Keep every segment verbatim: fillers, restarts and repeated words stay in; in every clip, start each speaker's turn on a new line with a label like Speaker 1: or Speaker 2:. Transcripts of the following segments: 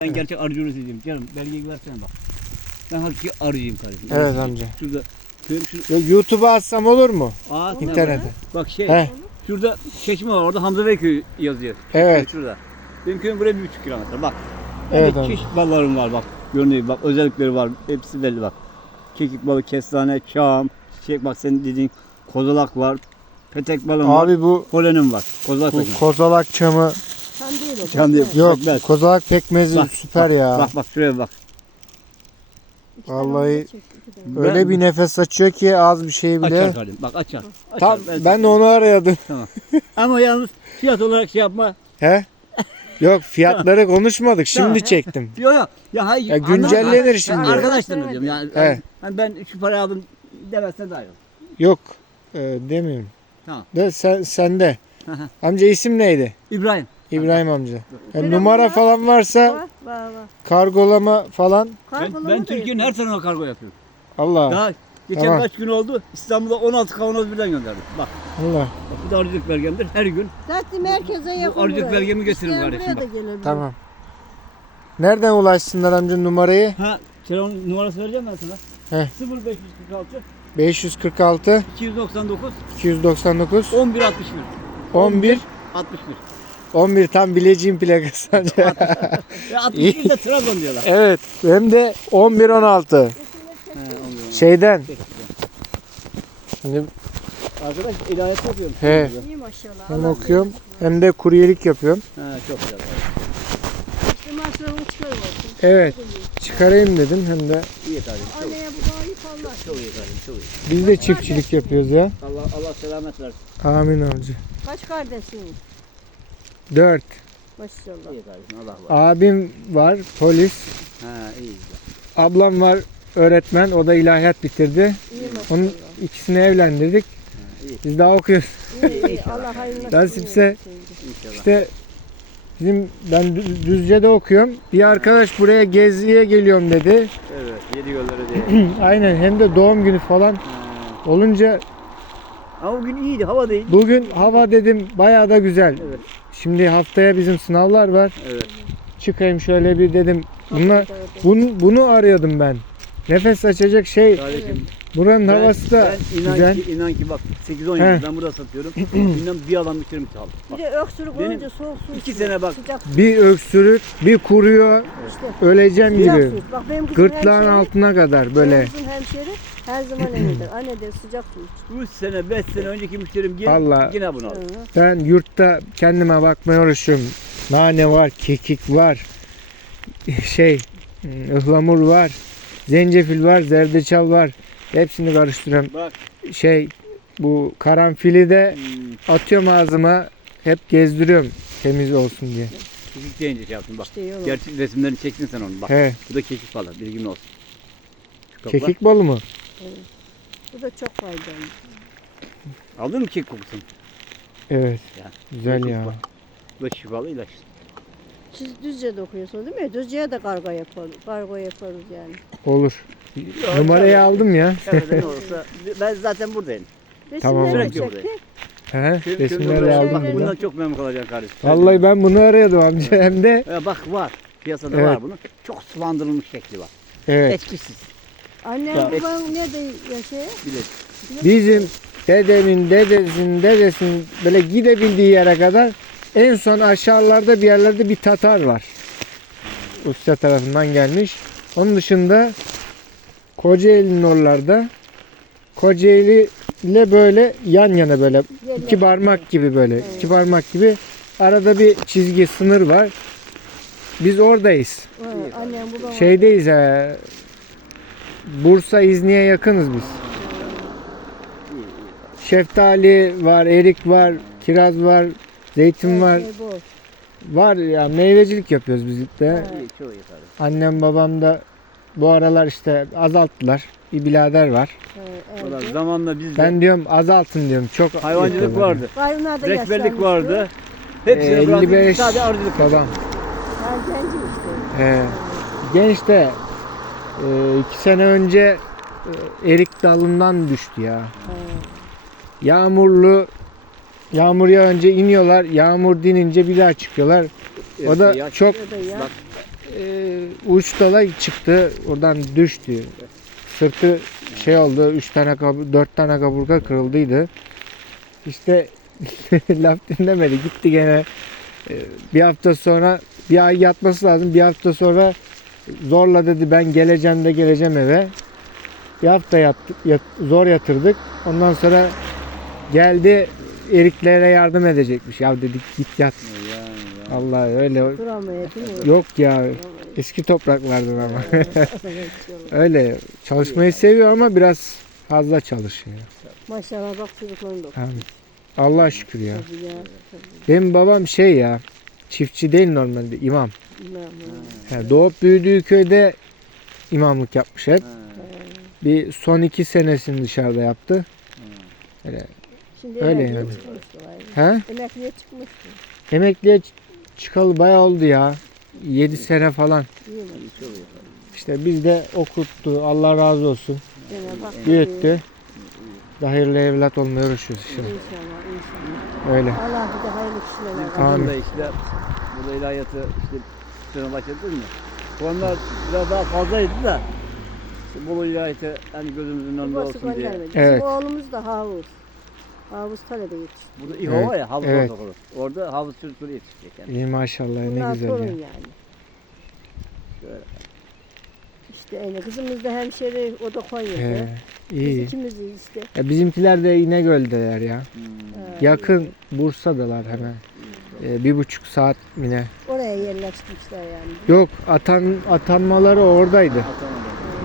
Speaker 1: Ben gerçek arıcılığı diyeyim canım. Belgeyi versene bak. Ben hakiki arıcıyım kardeşim.
Speaker 2: Evet amca.
Speaker 1: Şurada şu,
Speaker 2: Ya, YouTube'a atsam olur mu?
Speaker 1: aa,
Speaker 2: İnternete.
Speaker 1: bak şey.
Speaker 2: He.
Speaker 1: Şurada çeşme var. Orada Hamza Bey köyü yazıyor.
Speaker 2: Evet.
Speaker 1: Şurada. Benim köyüm buraya bir buçuk kilometre. Bak.
Speaker 2: Evet
Speaker 1: Evet,
Speaker 2: amca.
Speaker 1: çeşit ballarım var bak. Görünüyor bak. Özellikleri var. Hepsi belli bak. Kekik balı, kestane, çam, çiçek bak senin dediğin kozalak var. Petek balım var.
Speaker 2: Abi bu
Speaker 1: Polenim var. Kozalak
Speaker 2: bu
Speaker 1: pekmezi.
Speaker 2: kozalak çamı
Speaker 3: Tam değil o.
Speaker 1: Çam değil.
Speaker 2: yok.
Speaker 1: Pekmez.
Speaker 2: Kozalak pekmezi
Speaker 1: Bak,
Speaker 2: süper
Speaker 1: bak,
Speaker 2: ya.
Speaker 1: Bak bak şuraya bak.
Speaker 2: Vallahi
Speaker 1: Ben-
Speaker 2: öyle bir nefes açıyor ki az bir şey bile.
Speaker 1: Açar kardeşim. Bak açar. açar.
Speaker 2: Tam ben de
Speaker 1: satayım.
Speaker 2: onu arıyordum.
Speaker 1: Ama yalnız fiyat olarak şey yapma.
Speaker 2: He? Yok fiyatları konuşmadık. Şimdi
Speaker 1: Tamam.
Speaker 2: çektim.
Speaker 1: Yok yok. Ya hayır.
Speaker 2: Ya güncellenir
Speaker 1: anlamadım.
Speaker 2: şimdi.
Speaker 1: Ben arkadaşlarım diyorum yani.
Speaker 2: He.
Speaker 1: Hani ben şu parayı aldım demezsen daha iyi olur.
Speaker 2: Yok e, demiyorum.
Speaker 1: Tamam.
Speaker 2: De sen sende.
Speaker 1: Hı hı.
Speaker 2: Amca isim neydi?
Speaker 1: İbrahim.
Speaker 2: İbrahim amca. Ya,
Speaker 3: Telefon
Speaker 2: numara
Speaker 3: var.
Speaker 2: falan varsa
Speaker 3: Var var var.
Speaker 2: kargolama falan.
Speaker 1: Ben,
Speaker 3: Kargolama
Speaker 1: ben
Speaker 3: da
Speaker 1: Türkiye'nin her
Speaker 3: yapıyor.
Speaker 1: tarafına kargo yapıyorum.
Speaker 2: Allah.
Speaker 1: Daha geçen
Speaker 2: Tamam.
Speaker 1: kaç gün oldu İstanbul'a on altı kavanoz birden gönderdim. Bak,
Speaker 2: Allah.
Speaker 1: bak bu da arıcılık belgemdir. Her gün
Speaker 3: Zaten merkeze yakın
Speaker 1: arıcılık
Speaker 3: buraya.
Speaker 1: belgemi gösteririm
Speaker 3: İsteyen
Speaker 1: kardeşim
Speaker 3: buraya da gelebilir.
Speaker 2: Tamam. Nereden ulaşsınlar amca numarayı?
Speaker 1: ha telefon numarası vereceğim ben sana.
Speaker 2: Heh.
Speaker 1: sıfır beş yüz kırk altı
Speaker 2: beş yüz kırk altı
Speaker 1: iki yüz doksan dokuz
Speaker 2: iki yüz doksan dokuz
Speaker 1: on bir altmış bir.
Speaker 2: on bir
Speaker 1: altmış bir.
Speaker 2: on bir tam bileceğim plakası amca.
Speaker 1: Ve altmış bir de Trabzon diyorlar.
Speaker 2: Evet. Hem de on bir on altı.
Speaker 1: He, on bir, on bir.
Speaker 2: Şeyden.
Speaker 1: Peki.
Speaker 2: Şimdi
Speaker 1: Arkadaş ilahiyat yapıyorum.
Speaker 2: He.
Speaker 3: İyi maşallah.
Speaker 2: hem
Speaker 3: Allah
Speaker 2: okuyorum hem de kuryelik yapıyorum.
Speaker 1: Ha, çok güzel.
Speaker 3: İşte masrafını çıkarmasın.
Speaker 2: Evet. Çıkarayım dedim hem de
Speaker 1: İyi kardeşim. Çok,
Speaker 3: Anneye bu iyi fallar.
Speaker 1: çok iyi kardeşim. Çok iyi.
Speaker 2: biz de çiftçilik yapıyoruz ya.
Speaker 1: Allah Allah selamet versin.
Speaker 2: Amin amca.
Speaker 3: Kaç kardeşsiniz?
Speaker 2: dört.
Speaker 3: Maşallah.
Speaker 1: İyi kardeşim. Allah var.
Speaker 2: Abim var polis.
Speaker 1: Ha iyi güzel.
Speaker 2: Ablam var öğretmen. O da ilahiyat bitirdi.
Speaker 3: İyi maşallah.
Speaker 2: Onun ikisini evlendirdik.
Speaker 1: Ha, iyi.
Speaker 2: Biz daha okuyoruz.
Speaker 3: İyi, iyi. Allah hayırlı
Speaker 2: Nasipse-
Speaker 1: İnşallah.
Speaker 2: İşte bizim ben Dü- Düzce'de okuyorum. Bir arkadaş buraya geziye geliyorum dedi.
Speaker 1: Evet. Yedi yolları diye.
Speaker 2: Aynen hem de doğum günü falan
Speaker 1: Ha.
Speaker 2: olunca
Speaker 1: Ama bugün iyiydi. Hava da iyiydi.
Speaker 2: bugün hava dedim bayağı da güzel.
Speaker 1: Evet.
Speaker 2: Şimdi haftaya bizim sınavlar var.
Speaker 1: Evet.
Speaker 2: Çıkayım şöyle bir dedim. Bunlar, bunu, bunu arıyordum ben. Nefes açacak şey.
Speaker 1: Kardeşim.
Speaker 2: Buranın
Speaker 1: Ben,
Speaker 2: havası da
Speaker 1: ben inan
Speaker 2: güzel.
Speaker 1: ki, inan ki bak sekiz on
Speaker 2: He.
Speaker 1: yıl ben burada satıyorum. İnan bir adam bitirim çaldı.
Speaker 3: Bir
Speaker 1: Bak.
Speaker 3: de öksürük
Speaker 1: Benim
Speaker 3: olunca soğuk su
Speaker 1: iki
Speaker 3: içiyor.
Speaker 1: sene bak-
Speaker 3: Sıcak su.
Speaker 2: Bir öksürük, bir kuruyor,
Speaker 3: İşte.
Speaker 2: öleceğim
Speaker 3: Sıcak
Speaker 2: gibi.
Speaker 3: su. Bak benim kızım
Speaker 2: Gırtlağın
Speaker 3: hemşeri,
Speaker 2: altına kadar böyle.
Speaker 3: benim kızım hemşeri her zaman öyledir. Anne der sıcak su iç.
Speaker 1: üç sene beş sene önceki müşterim yine,
Speaker 2: Allah.
Speaker 1: yine bunu aldı.
Speaker 3: Hı.
Speaker 2: Ben yurtta kendime bakmaya uğraşıyorum. Nane var, kekik var, şey, ıhlamur var, zencefil var, zerdeçal var. Hepsini karıştırıyorum.
Speaker 1: Bak.
Speaker 2: Şey, bu karanfili de
Speaker 1: Hmm,
Speaker 2: atıyorum ağzıma, hep gezdiriyorum temiz olsun diye.
Speaker 1: kekik deyince şey yaptım bak.
Speaker 3: İşte yok.
Speaker 1: Gerçek resimlerini çektin sen onu bak.
Speaker 2: He,
Speaker 1: Bu da kekik falan bilgin olsun. Şu kokla.
Speaker 2: kekik balı mı?
Speaker 3: Bu da çok faydalı.
Speaker 1: Aldın mı kekik kokusunu?
Speaker 2: Evet,
Speaker 1: Ya,
Speaker 2: güzel
Speaker 1: kekik
Speaker 2: ya.
Speaker 1: bak. Bu da şifalı ilaç.
Speaker 3: Siz Düzce'de okuyorsunuz değil mi? Düzce'ye de kargo yaparız. Kargo yaparız yani.
Speaker 2: Olur. Numarayı aldım ya.
Speaker 1: Evet ne olursa ben zaten buradayım.
Speaker 2: Tamam.
Speaker 3: Resimlerini
Speaker 1: Sürekli
Speaker 3: çekti.
Speaker 2: He,
Speaker 1: Köyüm- köyümde
Speaker 2: resimleri de
Speaker 1: buraya-
Speaker 2: aldım
Speaker 1: Bak
Speaker 3: Şeyleri-
Speaker 2: buradan.
Speaker 1: bundan çok memnun kalacaksın kardeşim.
Speaker 2: Vallahi ben bunu arıyordum amca hem de.
Speaker 1: Ya bak var. Piyasada
Speaker 2: Evet.
Speaker 1: var bunun. Çok sulandırılmış şekli var.
Speaker 2: Evet.
Speaker 1: Etkisiz.
Speaker 3: Annem
Speaker 1: Ya.
Speaker 3: babam ne de yaşıyor?
Speaker 1: Bilir.
Speaker 2: Bizim dedemin dedesinin dedesinin böyle gidebildiği yere kadar en son aşağılarda bir yerlerde bir Tatar var. Rusya tarafından gelmiş. Onun dışında Kocaeli'nin oralarda Kocaeli ile böyle yan yana böyle iki parmak gibi böyle iki parmak gibi arada bir çizgi sınır var. Biz oradayız.
Speaker 3: Ha, annem babam.
Speaker 2: Şeydeyiz he. Bursa İzni'ye yakınız biz. Şeftali var, erik var, kiraz var, zeytin var.
Speaker 3: Şey bol.
Speaker 2: Var ya meyvecilik yapıyoruz biz de.
Speaker 3: Evet.
Speaker 1: İyi, çok iyi kardeşim.
Speaker 2: Annem babam da bu aralar işte azalttılar. Bir birader var.
Speaker 3: Ha,
Speaker 1: Valla
Speaker 3: evet.
Speaker 1: zamanla biz de
Speaker 2: Ben diyorum azaltın diyorum. Çok
Speaker 1: hayvancılık
Speaker 2: yapıyorlar.
Speaker 1: vardı.
Speaker 3: Gayrılar da
Speaker 1: Rehberlik
Speaker 3: yaşlanmıştı.
Speaker 1: vardı. Hepsini
Speaker 2: Ee,
Speaker 1: bıraktık.
Speaker 2: elli beş
Speaker 1: Sadece arıcılık.
Speaker 2: babam.
Speaker 3: Ben gencim işte.
Speaker 2: He. Genç de e, iki sene önce e, erik dalından düştü ya.
Speaker 3: Ha.
Speaker 2: Yağmurlu yağmur yağınca iniyorlar. Yağmur dinince bir daha çıkıyorlar. O da
Speaker 1: Ya,
Speaker 2: çok
Speaker 3: O da ya.
Speaker 1: Bak,
Speaker 2: e, uç dala çıktı. Oradan düştü. Sırtı şey oldu. Üç tane kab- dört tane kaburga kırıldıydı. İşte laf dinlemedi. Gitti gene. E, bir hafta sonra bir ay yatması lazım. Bir hafta sonra zorla dedi ben geleceğim de geleceğim eve. Bir hafta yattık, yat- zor yatırdık. Ondan sonra geldi eriklere yardım edecekmiş. Ya dedik git yat.
Speaker 1: Yani, yani.
Speaker 2: Allah öyle
Speaker 3: Duramıyor değil mi?
Speaker 2: yok ya.
Speaker 3: Duramıyor.
Speaker 2: Eski topraklardan ama.
Speaker 3: Evet,
Speaker 2: Öyle çalışmayı seviyor ama biraz fazla çalışıyor.
Speaker 3: Maşallah bak çocukların da okuyor.
Speaker 2: Amin. Allah'a şükür ya.
Speaker 3: Tabii ya. Tabii.
Speaker 2: Benim babam şey ya. Çiftçi değil normalde imam.
Speaker 3: İmam, ha.
Speaker 2: He, doğup büyüdüğü köyde imamlık yapmış hep.
Speaker 1: Ha,
Speaker 2: Bir son iki senesini dışarıda yaptı.
Speaker 1: ha.
Speaker 2: Öyle.
Speaker 3: Şimdi
Speaker 2: Öyle
Speaker 3: emekliye
Speaker 2: yani.
Speaker 3: çıkmıştı gayrı.
Speaker 2: He?
Speaker 3: Emekliye çıkmıştı.
Speaker 2: Emekliye ç- çıkalı bayağı oldu ya. yedi sene falan.
Speaker 3: İyi mi?
Speaker 1: İyi oluyor.
Speaker 2: İşte biz de okuttu. Allah razı olsun.
Speaker 3: Gene bak.
Speaker 2: Büyüttü. Hayırlı evlat olmaya uğraşıyoruz işte.
Speaker 3: İnşallah, inşallah.
Speaker 2: Öyle.
Speaker 3: Allah bir de hayırlı kişilerine
Speaker 1: Bizim
Speaker 2: Amin.
Speaker 1: kızım da işte burada ilahiyatı işte sene başladı mı? Onlar biraz daha fazlaydı da işte Bolu ilahiyatı hani gözümüzün önünde
Speaker 3: Babası
Speaker 1: olsun diye.
Speaker 3: göndermedi. Bizim
Speaker 2: Evet.
Speaker 3: oğlumuz da havuz. Havuz Tale'de yetişti.
Speaker 1: Burada İHO
Speaker 2: Evet,
Speaker 1: var ya havuz
Speaker 2: evet.
Speaker 1: ortaokulu. Orada havuz çocukları yetişecek yani.
Speaker 2: İyi maşallah ne
Speaker 3: Bunlar
Speaker 2: güzel
Speaker 3: torun
Speaker 2: ya.
Speaker 3: yani.
Speaker 1: Şöyle.
Speaker 3: İşte aynı. Kızımız da hemşeri, o da Konya'da.
Speaker 2: He,
Speaker 3: Biz
Speaker 2: iyi.
Speaker 3: ikimiziz işte.
Speaker 2: Ya bizimkiler de İnegöl'deler ya.
Speaker 1: Hmm.
Speaker 3: Ha,
Speaker 2: Yakın Bursa'dalar hemen. Ee, bir buçuk saat mi ne?
Speaker 3: Oraya yerleştirmişler yani.
Speaker 2: Yok atan atanmaları oradaydı.
Speaker 1: Atamadım.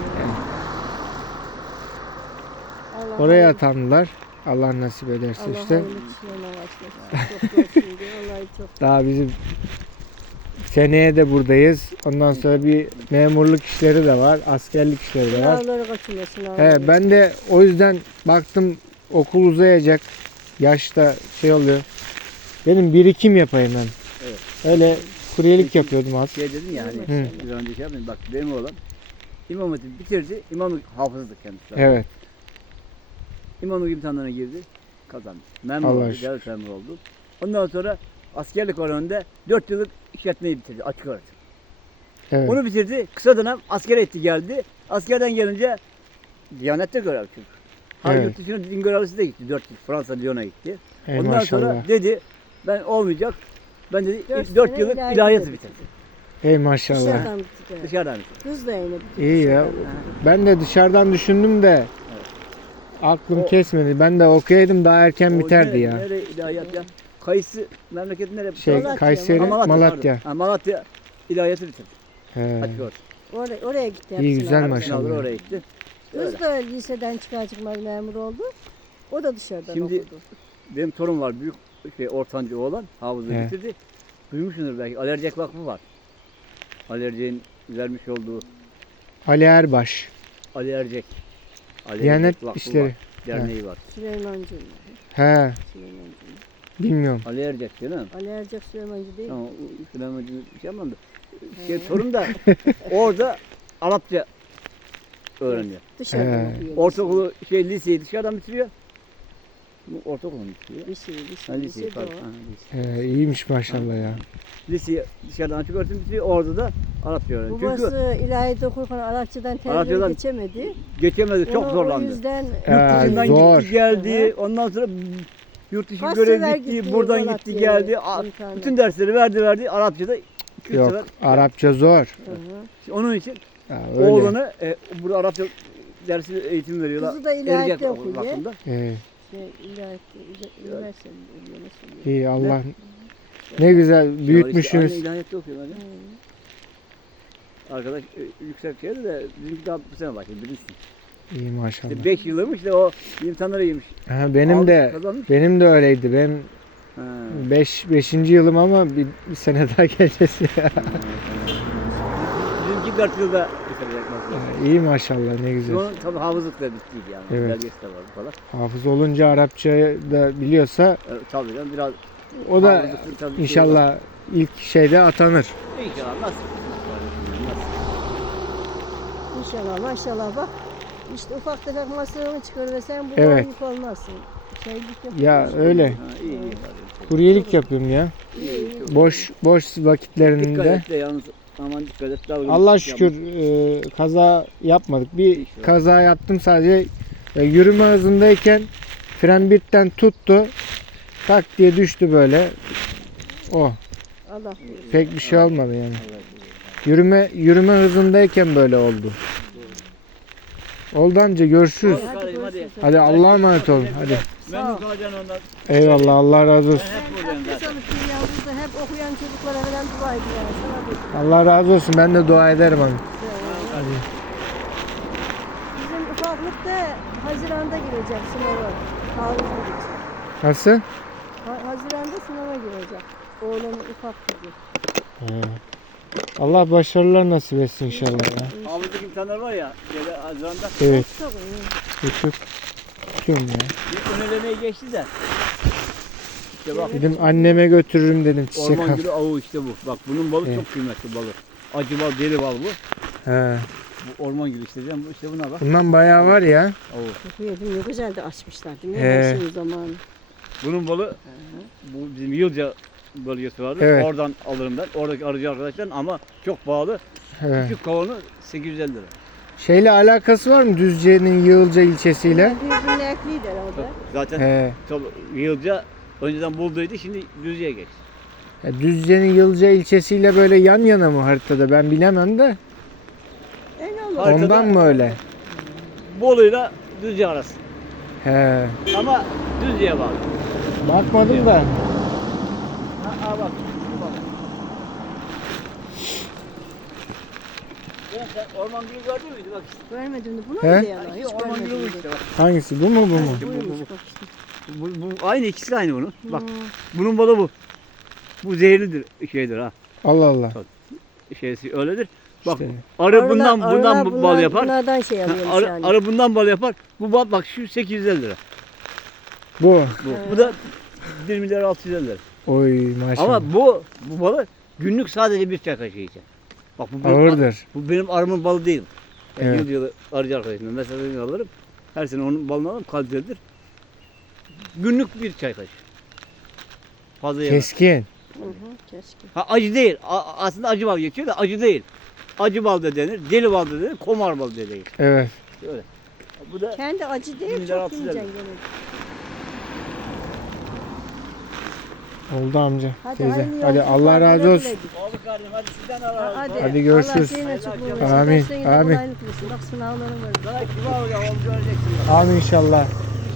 Speaker 3: Allah
Speaker 2: Oraya
Speaker 3: hayırlı-
Speaker 2: atandılar. Allah nasip ederse
Speaker 3: Allah
Speaker 2: işte.
Speaker 3: hayırlı kişilerine başlasın. Çok görsün diye vallahi çok.
Speaker 2: Daha bizim seneye de buradayız. Ondan sonra bir memurluk işleri de var. Askerlik işleri de var.
Speaker 3: Sınavları kaçırma sınavları.
Speaker 2: He, ben de o yüzden baktım okul uzayacak. Yaşta şey oluyor. Benim birikim yapayım ben.
Speaker 1: Evet.
Speaker 2: Öyle kuryelik yapıyordum az.
Speaker 1: Şey dedin ya hani
Speaker 3: Hı.
Speaker 1: bir önce şey yapmayın. Bak benim oğlan İmam Hatip bitirdi. İmamlık hafızlık kendisi.
Speaker 2: Evet.
Speaker 1: İmamlık imtihanlarına girdi. Kazandı. Memur
Speaker 2: Allah'a
Speaker 1: oldu.
Speaker 2: şükür.
Speaker 1: Devlet memuru oldu. Ondan sonra askerlik oranında dört yıllık işletmeyi bitirdi. Açık öğretim.
Speaker 2: Evet.
Speaker 1: Onu bitirdi. Kısa dönem askere etti geldi. Askerden gelince Diyanet'te görev çünkü. Ha
Speaker 2: Evet.
Speaker 1: yurt dışına din görevlisi de gitti. dört yıl Fransa Lyon'a gitti.
Speaker 2: Ey
Speaker 1: Ondan
Speaker 2: maşallah.
Speaker 1: sonra dedi ben olmayacak. Ben dedi
Speaker 3: Dört
Speaker 1: dört
Speaker 3: sene
Speaker 1: yıllık
Speaker 3: ilahiyat
Speaker 1: ilahiyatı
Speaker 3: bitirdi.
Speaker 1: bitirdi.
Speaker 2: Ey maşallah.
Speaker 3: Dışarıdan bitti.
Speaker 1: Dışarıdan bitirdi.
Speaker 3: Kız da yine bitti.
Speaker 2: İyi ya.
Speaker 3: Dışarıdan bitti.
Speaker 2: Ben de dışarıdan düşündüm de aklım
Speaker 1: O-
Speaker 2: kesmedi. Ben de okuyaydım daha erken
Speaker 1: O
Speaker 2: biterdi
Speaker 1: nere-
Speaker 2: ya.
Speaker 1: Nere ilahiyat ya? Kayısı memleketi nere?
Speaker 2: Şey
Speaker 3: Malatya,
Speaker 2: Kayseri,
Speaker 1: Ha,
Speaker 2: Malatya.
Speaker 1: Malatya. Ha, Malatya ilahiyatı bitirdi.
Speaker 2: He.
Speaker 1: Açık öğretim.
Speaker 3: Oraya, oraya gitti.
Speaker 2: İyi,
Speaker 3: hepsine.
Speaker 2: güzel
Speaker 3: Oraya.
Speaker 2: maşallah.
Speaker 1: Sınavları oraya gitti. Öyle.
Speaker 3: Kız da liseden çıkar çıkmaz memur oldu. O da dışarıdan
Speaker 1: Şimdi-
Speaker 3: okudu.
Speaker 1: Benim torun var büyük şey ortancı oğlan havuzu
Speaker 2: He.
Speaker 1: bitirdi. Duymuşsunuz belki Alerjek Vakfı var. Alerjek'in vermiş olduğu
Speaker 2: Ali Erbaş.
Speaker 1: Ali Ercek. Ali
Speaker 2: Diyanet
Speaker 1: Ercek Vakfı
Speaker 2: işleri.
Speaker 1: var, derneği var.
Speaker 3: Süleymancı.
Speaker 2: He.
Speaker 3: Süleymancı.
Speaker 2: Bilmiyorum.
Speaker 1: Ali Ercek değil mi?
Speaker 3: Ali Ercek Süleymancı değil mi?
Speaker 1: Tamam, o Süleymancı bir şey yapmadım da. Şey, torun da orada Arapça öğreniyor.
Speaker 3: Dışarıdan
Speaker 2: He.
Speaker 3: okuyor.
Speaker 1: Ortaokulu şey liseyi dışarıdan bitiriyor. Bu ortaokulu mu bitiriyor?
Speaker 3: Lise, lise,
Speaker 1: Ha,
Speaker 3: lise,
Speaker 1: liseyi
Speaker 3: lise
Speaker 1: pardon.
Speaker 3: de o.
Speaker 1: Ha, lise.
Speaker 2: He, iyiymiş maşallah ya.
Speaker 1: Liseyi dışarıdan açık öğretim bitiriyor. Orada da Arapça öğreniyor. Çünkü
Speaker 3: Babası ilahiyat okurken Arapçadan terbiye
Speaker 1: Arapçadan
Speaker 3: geçemedi.
Speaker 1: geçemedi, çok
Speaker 3: Onu
Speaker 1: zorlandı.
Speaker 3: O yüzden
Speaker 2: He,
Speaker 1: Yurt dışından
Speaker 2: zor.
Speaker 1: gitti geldi. Ondan sonra yurt dışı
Speaker 3: Kaç
Speaker 1: görev
Speaker 3: sefer
Speaker 1: gitti,
Speaker 3: gitti
Speaker 1: buradan gitti
Speaker 3: Malatya'ya,
Speaker 1: geldi. A-
Speaker 3: imtihana.
Speaker 1: Bütün dersleri verdi verdi. Arapçada iki üç
Speaker 2: Yok.
Speaker 1: sefer.
Speaker 2: Arapça zor.
Speaker 3: Hı hı.
Speaker 1: Onun için
Speaker 2: Ya, öyle.
Speaker 1: oğlanı e, burada Arapça dersi eğitim veriyorlar.
Speaker 3: Kızı da ilahiyatta
Speaker 1: Erecek
Speaker 3: okuyor.
Speaker 1: vakfında.
Speaker 2: He,
Speaker 3: Şey, ilahiyat, üniversite, üniversite.
Speaker 2: iyi Allah ne güzel büyütmüşsünüz.
Speaker 1: Anne ilahiyatта okuyor böyle. Arkadaş e, yüksek şeydi de bizimki daha bu sene başladı bilirsin.
Speaker 2: İyi maşallah.
Speaker 1: İşte beş yılıymış da o imtihanları yemiş.
Speaker 2: Ha, benim
Speaker 1: Aldı,
Speaker 2: de
Speaker 1: kazanmış.
Speaker 2: benim de öyleydi. Benim
Speaker 1: Ha.
Speaker 2: beş beşinci yılım ama bir, bir sene daha geleceğiz ya.
Speaker 1: Bizimki dört yılda bitirecek nasıl?
Speaker 2: İyi maşallah ne güzel.
Speaker 1: Onun tabii hafızlık da bittiydi yani.
Speaker 2: Evet.
Speaker 1: Belgesi de vardı falan.
Speaker 2: Hafız olunca Arapçayı da biliyorsa
Speaker 1: E, tabii canım biraz
Speaker 2: o da
Speaker 1: hafızlık tabii şey
Speaker 2: inşallah ilk şeyde atanır.
Speaker 1: var. İnşallah nasıl? Nasıl?
Speaker 3: İnşallah maşallah bak. İşte ufak tefek masrafını çıkarırsan bu
Speaker 2: Evet.
Speaker 3: yük olmazsın. Şeylik
Speaker 2: Ya
Speaker 3: yapıyorsun.
Speaker 2: öyle.
Speaker 1: Ha, iyi iyi. bari.
Speaker 2: Kuryelik yapıyorum ya.
Speaker 1: İyi, iyi, çok
Speaker 2: Boş boş
Speaker 1: Dikkat
Speaker 2: vakitlerinde.
Speaker 1: et de yalnız Aman dikkat et. Dalgın
Speaker 2: Allah şükür e, kaza yapmadık. Bir kaza yaptım sadece. E, yürüme hızındayken fren birden tuttu. Tak diye düştü böyle. Oh.
Speaker 3: Allah
Speaker 2: Pek bir şey olmadı yani. Yürüme yürüme hızındayken böyle oldu. Oldu amca, görüşürüz.
Speaker 1: Hadi kardeşim, hadi.
Speaker 2: Hadi Allah'a emanet olun. Hadi.
Speaker 1: Memnun kalacaksın ondan.
Speaker 2: Eyvallah, Allah razı olsun.
Speaker 1: Ben hep buradayım
Speaker 3: Hep
Speaker 1: zaten.
Speaker 3: çalışıyor yalnız da hep okuyan çocuklara falan dua ediyor. Sana da.
Speaker 2: Allah razı olsun. Ben de dua ederim amca.
Speaker 3: Bizim ufaklık da Haziran'da girecek sınava. Taarruz gidecek.
Speaker 2: Nasıl?
Speaker 3: Ha- Haziran'da sınava girecek. Oğlanın ufak kızı.
Speaker 2: He. Allah başarılar nasip etsin inşallah ya.
Speaker 1: Havuzluk imkanlar var ya. Böyle Haziran'da.
Speaker 2: Evet.
Speaker 3: Çok iyi.
Speaker 2: Tut tut. Tutuyorum ya.
Speaker 1: Bir önelemeyi geçti de. İşte bak.
Speaker 2: Dedim anneme götürürüm dedim, çiçek
Speaker 1: Orman
Speaker 2: al.
Speaker 1: gülü avu işte bu. Bak bunun balı
Speaker 2: Evet.
Speaker 1: çok kıymetli balı. Acı bal, deli bal bu.
Speaker 2: He.
Speaker 1: Bu orman gülü işte. Bu işte buna bak.
Speaker 2: Bundan bayağı var ya.
Speaker 1: Avu.
Speaker 3: Çok iyi, ne güzel de açmışlar değil mi?
Speaker 2: He.
Speaker 3: Her şeyin zamanı.
Speaker 1: Bunun balı bu bizim Yılca bölgesi vardı.
Speaker 2: Evet.
Speaker 1: Oradan alırım ben. Oradaki arıcı arkadaşlar ama çok pahalı.
Speaker 2: He.
Speaker 1: Küçük kavanoz sekiz yüz elli lira.
Speaker 2: Şeyle alakası var mı Düzce'nin Yığılca ilçesiyle?
Speaker 3: Birbirine ekliydi herhalde.
Speaker 1: Zaten
Speaker 2: He.
Speaker 1: tabii Yılca önceden bulduydu, şimdi Düzce'ye geçti.
Speaker 2: Ya Düzce'nin Yılca ilçesiyle böyle yan yana mı haritada, ben bilemem de.
Speaker 3: En olur.
Speaker 1: Haritada-
Speaker 2: Ondan mı öyle?
Speaker 1: Bolu'yla Düzce arası.
Speaker 2: He.
Speaker 1: Ama Düzce'ye bağlı.
Speaker 2: Bakmadım da.
Speaker 1: Ha, ha bak. bak. Ya sen orman gülü gördün müydü? Bak işte.
Speaker 3: Görmedim de buna
Speaker 2: He?
Speaker 3: mı diyorlar? Hiç
Speaker 1: İşte orman gülü bu
Speaker 3: görmedim.
Speaker 1: işte bak.
Speaker 2: Hangisi, bu mu bu mu?
Speaker 1: İşte bu, bu,
Speaker 3: Buymuş
Speaker 1: bu.
Speaker 3: bak işte.
Speaker 1: Bu, bu aynı, ikisi de aynı bunun. Bak
Speaker 3: Hmm.
Speaker 1: bunun balı bu. Bu zehirlidir şeydir ha.
Speaker 2: Allah Allah.
Speaker 1: Şeysi öyledir. Bak
Speaker 2: İşte.
Speaker 1: arı bundan
Speaker 3: Arılar-
Speaker 1: bundan
Speaker 3: arılar
Speaker 1: bu- bal
Speaker 3: bunlar-
Speaker 1: yapar.
Speaker 3: Bunlardan şey
Speaker 1: Ha,
Speaker 3: alıyormuş
Speaker 1: arı,
Speaker 3: yani.
Speaker 1: arı bundan bal yapar. Bu bal bak şu sekiz yüz elli lira.
Speaker 2: Bu.
Speaker 1: Bu. Bu da bir milyar altı yüz elli lira.
Speaker 2: Oy maşallah.
Speaker 1: Ama bu bu balı günlük sadece bir çay kaşığı yiyecek. Bak bu benim,
Speaker 2: Ağırdır.
Speaker 1: bu benim arımın balı değil. Ben
Speaker 2: Evet.
Speaker 1: yıl yılı arıcı arkadaşımdan mesela ben alırım. Her sene onun balını alırım, kalitelidir. Günlük bir çay kaşığı. Fazla yemem.
Speaker 2: Keskin.
Speaker 3: Hı hı, keşke.
Speaker 1: Ha, acı değil. A- aslında acı bal geçiyor da acı değil. Acı bal da denir, deli bal da denir, komar bal da denir.
Speaker 2: Evet.
Speaker 1: Öyle. Bu da
Speaker 3: Kendi acı değil,
Speaker 1: milyar
Speaker 3: çok
Speaker 1: altı yüz
Speaker 3: yiyeceksin
Speaker 1: elli.
Speaker 3: gene.
Speaker 2: Oldu amca.
Speaker 3: Hadi,
Speaker 2: Teyze.
Speaker 3: hayırlı
Speaker 2: Hadi
Speaker 3: yolculuklar,
Speaker 2: Allah razı
Speaker 3: güle
Speaker 2: olsun.
Speaker 3: güle.
Speaker 1: Abi kardeşim hadi sizden
Speaker 3: Ha,
Speaker 1: alalım.
Speaker 3: Hadi,
Speaker 2: Hadi görüşürüz.
Speaker 3: Allah senin açık
Speaker 1: Amin,
Speaker 3: versin.
Speaker 2: amin,
Speaker 3: Derslerine de
Speaker 2: amin.
Speaker 3: kolaylık versin. Bak sınavların var.
Speaker 1: Sana kim alacak onu göreceksin.
Speaker 2: Amin inşallah.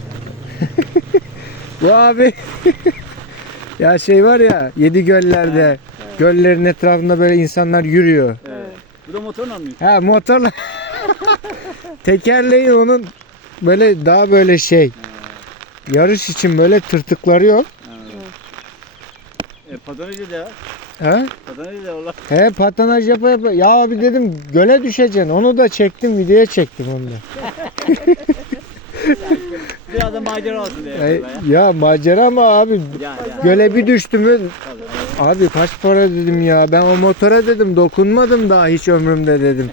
Speaker 2: Bu abi ya şey var ya, yedi göllerde göllerin etrafında böyle insanlar yürüyor.
Speaker 1: Evet. Bu da motorla mı?
Speaker 2: Ha, motorla tekerleği onun böyle daha böyle şey, yarış için böyle tırtıkları yok.
Speaker 1: E, patonajı da var.
Speaker 2: Ha?
Speaker 1: Patonajı da var.
Speaker 2: He, patinaj yapa yapa. Ya abi dedim göle düşeceksin. Onu da çektim, videoya çektim onu da.
Speaker 1: Biraz da macera olsun diye.
Speaker 2: E,
Speaker 1: yapıyorlar ya.
Speaker 2: ya macera mı abi?
Speaker 1: Ya, ya.
Speaker 2: Göle bir düştü mü?
Speaker 1: Tabii.
Speaker 2: Abi kaç para dedim ya. Ben o motora dedim dokunmadım daha hiç ömrümde dedim.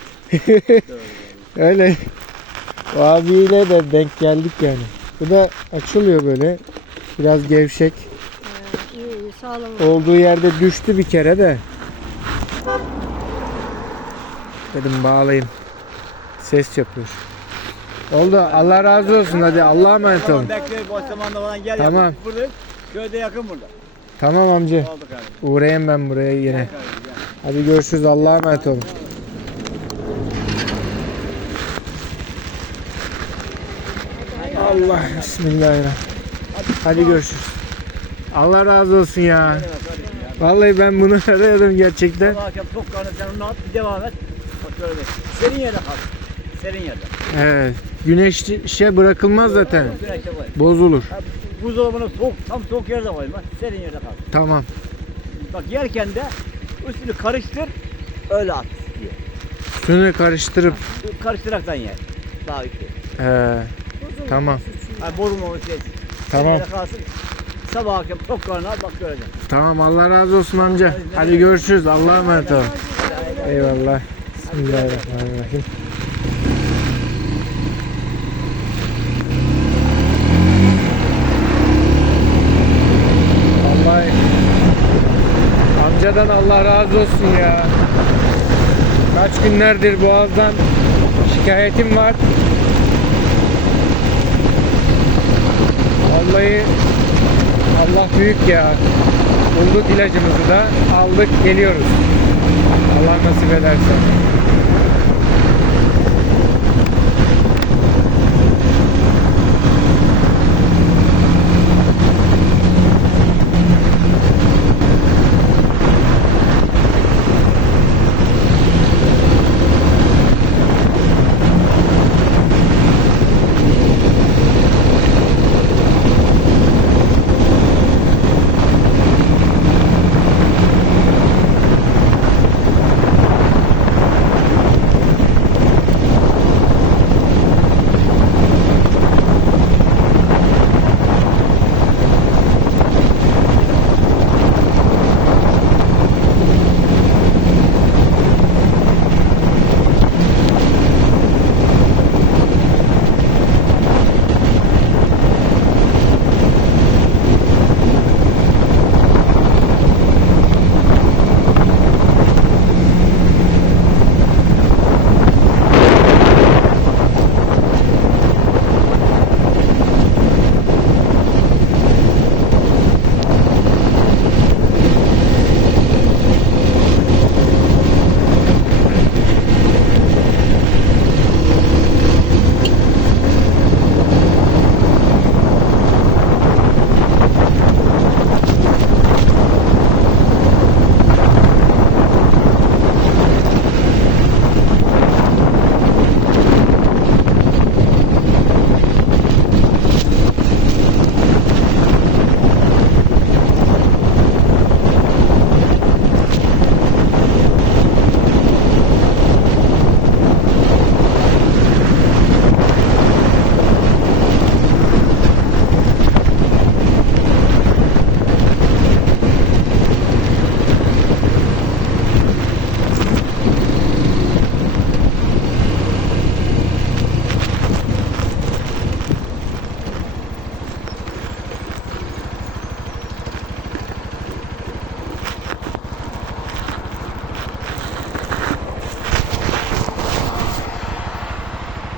Speaker 2: Öyle. O abiyle de denk geldik yani. Bu da açılıyor böyle. Biraz gevşek.
Speaker 3: Ee, iyi, iyi, sağlam.
Speaker 2: Olduğu yerde düştü bir kere de. Dedim bağlayayım. Ses yapıyor. Oldu. Allah razı olsun. Hadi Allah'a emanet olun.
Speaker 1: Tamam bekle boş zamanda falan gel.
Speaker 2: Tamam.
Speaker 1: Ya. Burada köyde yakın burada.
Speaker 2: Tamam amca.
Speaker 1: Oldu kardeşim.
Speaker 2: Uğrayayım ben buraya yine.
Speaker 1: Gel kardeşim, gel.
Speaker 2: Hadi görüşürüz. Allah'a emanet olun. Allah bismillahirrahmanirrahim. Hadi görüşürüz. Allah razı olsun ya.
Speaker 1: Gel kardeşim ya.
Speaker 2: Vallahi ben bunu arıyordum gerçekten.
Speaker 1: Sabah akşam çok karnı sen onu at bir devam et. Bak şöyle bek. Serin yerde kal. Serin yerde.
Speaker 2: Evet. Güneş şey bırakılmaz zaten.
Speaker 1: Güneşte koy.
Speaker 2: Bozulur.
Speaker 1: Ha, buzdolabına soğuk, tam soğuk yerde koyma. Serin yerde kal.
Speaker 2: Tamam.
Speaker 1: Bak yerken de üstünü karıştır, öyle at diyor.
Speaker 2: Üstünü karıştırıp.
Speaker 1: Karıştıraktan ye. Daha iyi.
Speaker 2: He, tamam.
Speaker 1: Ha, bozulmamış şey.
Speaker 2: Tamam.
Speaker 1: Yerde kalsın. Sabah akşam çok karnı al bak göreceksin.
Speaker 2: Tamam, Allah razı olsun amca. Hadi görüşürüz. Allah'a emanet olun. Eyvallah. Bismillahirrahmanirrahim. Vallahi amca Usta'dan Allah razı olsun ya. Kaç günlerdir boğazdan şikayetim var. Vallahi Allah büyük ya. Bulduk ilacımızı da aldık geliyoruz. Allah nasip ederse.